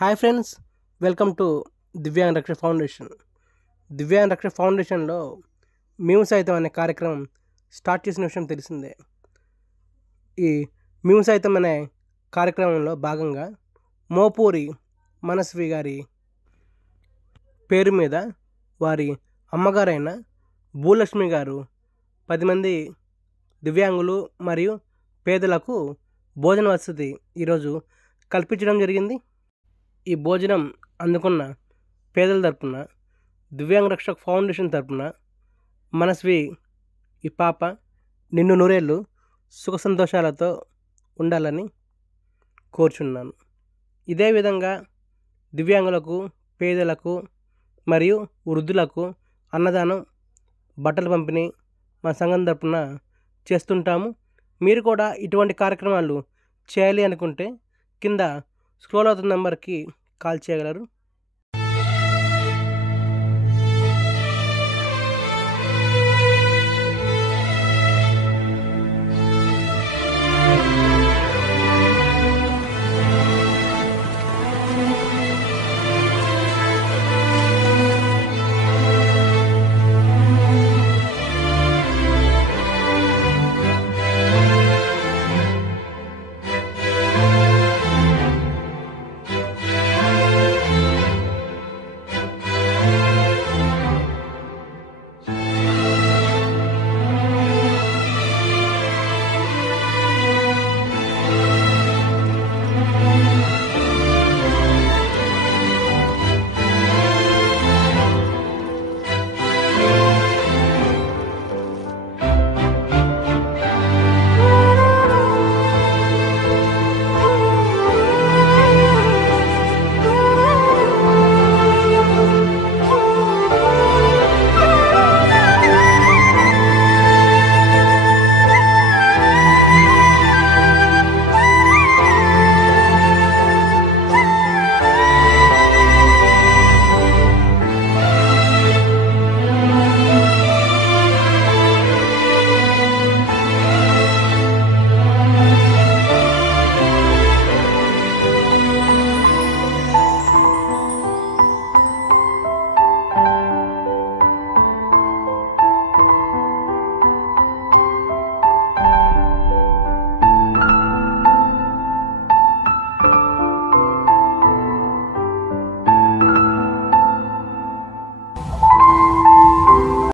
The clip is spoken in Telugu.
Hi friends, welcome to divyang రక్ష ఫౌండేషన్. దివ్యాంగ్ రక్ష ఫౌండేషన్లో మేము సైతం అనే కార్యక్రమం స్టార్ట్ చేసిన విషయం తెలిసిందే. ఈ మేము సైతం అనే కార్యక్రమంలో భాగంగా మోపూరి మనస్వి గారి పేరు మీద వారి అమ్మగారైన భూలక్ష్మి గారు 10 మంది దివ్యాంగులు మరియు పేదలకు భోజన వసతి ఈరోజు కల్పించడం జరిగింది. ఈ భోజనం అందుకున్న పేదల తరపున దివ్యాంగ రక్షక్ ఫౌండేషన్ తరపున మనస్వి ఈ పాప నిన్ను నూరేళ్ళు సుఖ సంతోషాలతో ఉండాలని కోరుచున్నాను. ఇదే విధంగా దివ్యాంగులకు, పేదలకు మరియు వృద్ధులకు అన్నదానం, బట్టల పంపిణీ మా సంఘం తరపున చేస్తుంటాము. మీరు కూడా ఇటువంటి కార్యక్రమాలు చేయాలి అనుకుంటే కింద స్క్రోల్ అవుతున్న నెంబర్కి కాల్ చేయగలరు.